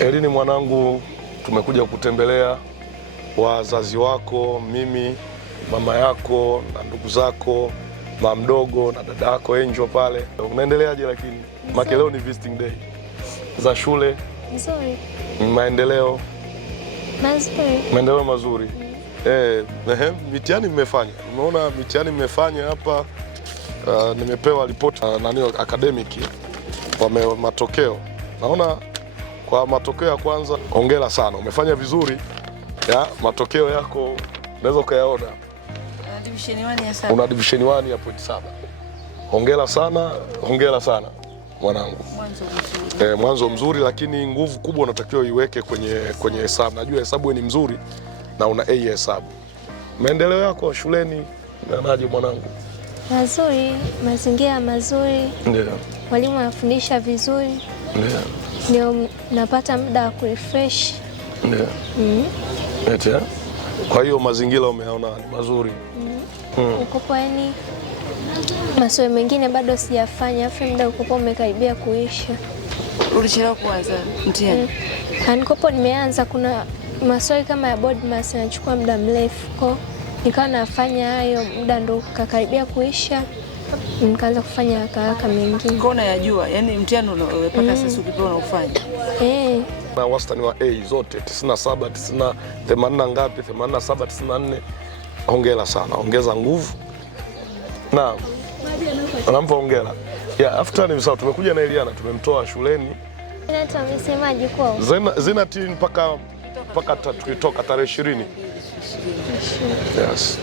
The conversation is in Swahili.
Elini mwanangu, tumekuja kutembelea wazazi wako, mimi, mama yako na ndugu zako, mama mdogo na dada yako Angel pale. Unaendeleaje lakini? Maki leo ni visiting day. Za shule? Nzuri. Maendeleo? Mazuri. Maendeleo mazuri. Mitihani mmefanya. Umeona mitihani mmefanya hapa. Nimepewa ripoti academic kwa matokeo. Naona kwa matokeo ya kwanza, hongera sana. Umefanya vizuri. Matokeo yako unaweza ukayaona. Division 1 ya 7. Una division 1 ya 0.7. Hongera sana, hongera sana mwanangu. Mwanzo mzuri. Mwanzo mzuri, lakini nguvu kubwa unatakiwa iweke kwenye hesabu. Najua hesabu ni mzuri na una A ya hesabu. Maendeleo yako shuleni yanaje mwanangu? Mazuri, mazingira mazuri. Ndio. Walimu wanafundisha vizuri. Ndio napata muda wa kurefresh. Ndio. Eti. Kwa hiyo mazingira umeona ni mazuri. Ukopo yani masomo mengine bado sijafanya, afu muda ukopo umekaribia kuisha. Ulichelewa kuanza mtihani? Nikopo nimeanza, kuna maswali kama ya board mass yanachukua muda mrefu. Kwa nikawa nafanya hayo, muda ndo kakaribia kuisha. Nikaanza kufanya haraka mengine. Kwa unayajua, yani mtihani mpaka sasa ukipewa unaufanya? Na wastani wa A zote 97, 80 ngapi, 87, 94. Hongera sana, ongeza nguvu. Naam. Anampa hongera. After ni sawa, tumekuja na Eliana, tumemtoa shuleni. Hata amesemaje kwao? Zina mpaka tukitoka tarehe 20. Yes.